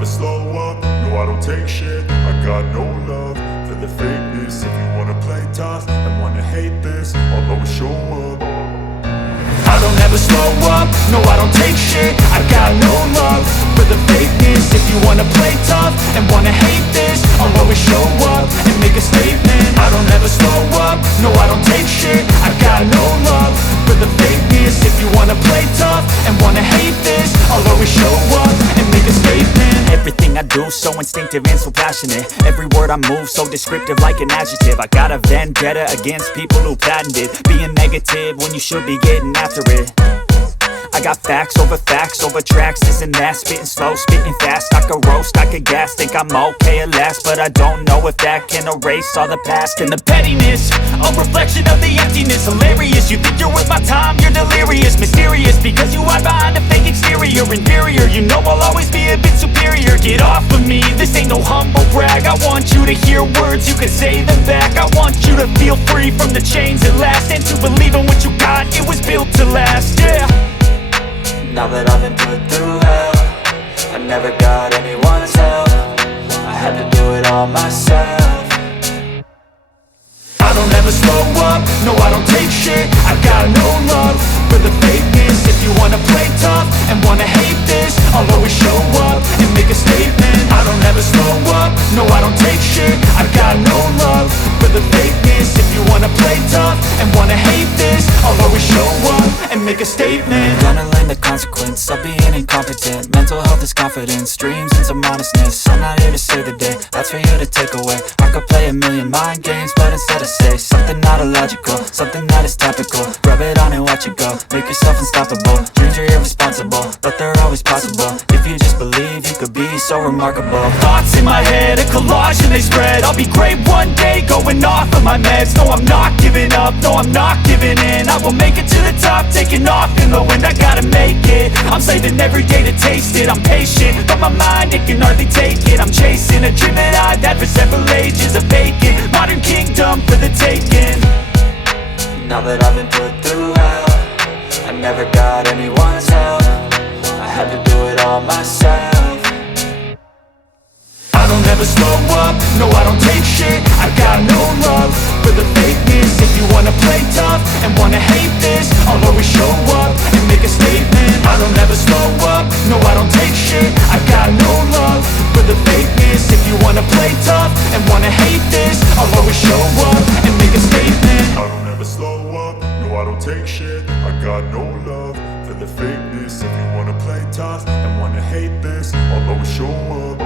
never slow up, no I don't take shit. I got no love for the fakeness. If you wanna play tough and wanna hate this, I'll always show up. I don't ever slow up, no I don't take shit. I got no love for the fakeness. If you wanna play tough and wanna hate this, I'll always show up and make a statement. I don't ever slow up, no I don't take shit. I got no love for the fakeness. If you wanna play tough and wanna hate this, I'll always show up and make a statement. Everything I do so instinctive and so passionate. Every word I move so descriptive like an adjective. I got a vendetta against people who patented being negative when you should be getting after it. I got facts over tracks, this and that. Spitting slow, spitting fast, I could roast, I could gas. Think I'm okay at last, but I don't know if that can erase all the past. And the pettiness, a reflection of the emptiness. Hilarious, you think you're worth my time, you're delirious. Mysterious, because you hide behind a fake exterior. Inferior, you know I'll always be a bit superior. Get off of me, this ain't no humble brag. I want you to hear words, you can say them back. I want you to feel free from the chains at last, and to believe in what you got, it was built to last, yeah. Now that I've been put through hell, I never got anyone's help. I had to do it all myself. I don't ever slow up, no I don't take shit. I got no love for the fakeness. If you wanna play tough and wanna hate this, I'll always show up and make a statement. I don't ever slow up, no I don't take shit. I got no love for the fakeness. If you wanna play tough and wanna hate this, I'll always show up and make a statement. Gonna learn the consequence of being incompetent. Mental health is confidence, dreams and some honestness. I'm not here to save the day, that's for you to take away. I could play a million mind games, but instead I say something not illogical, something that is topical. Rub it on and watch it go, make yourself unstoppable. Dreams are irresponsible, but they're always possible. If you just believe, you could be so remarkable. Thoughts in my head, a collage and they spread. I'll be great one day, going off of my meds. No, I'm not giving up, no, I'm not giving in. I will make it to the top, taking off in the wind. I gotta make it, I'm saving every day to taste it. I'm patient, but my mind, it can hardly take it. I'm chasing a dream that I've had for several ages. A vacant, modern kingdom for the taking. Now that I've been put through hell, I never got anyone's help. I had to do it all myself. I don't ever slow up, no I don't take shit. I got no love for the fakeness. If you wanna play tough and wanna hate this, I'll always show up and make a statement. I don't ever slow up, no I don't take shit. I got no love for the fakeness. If you wanna play tough and wanna hate this, I'll always show up and make a statement. I don't ever slow up, no I don't take shit. I got no love for the fakeness. If you wanna play tough and wanna hate this, I'll always show up.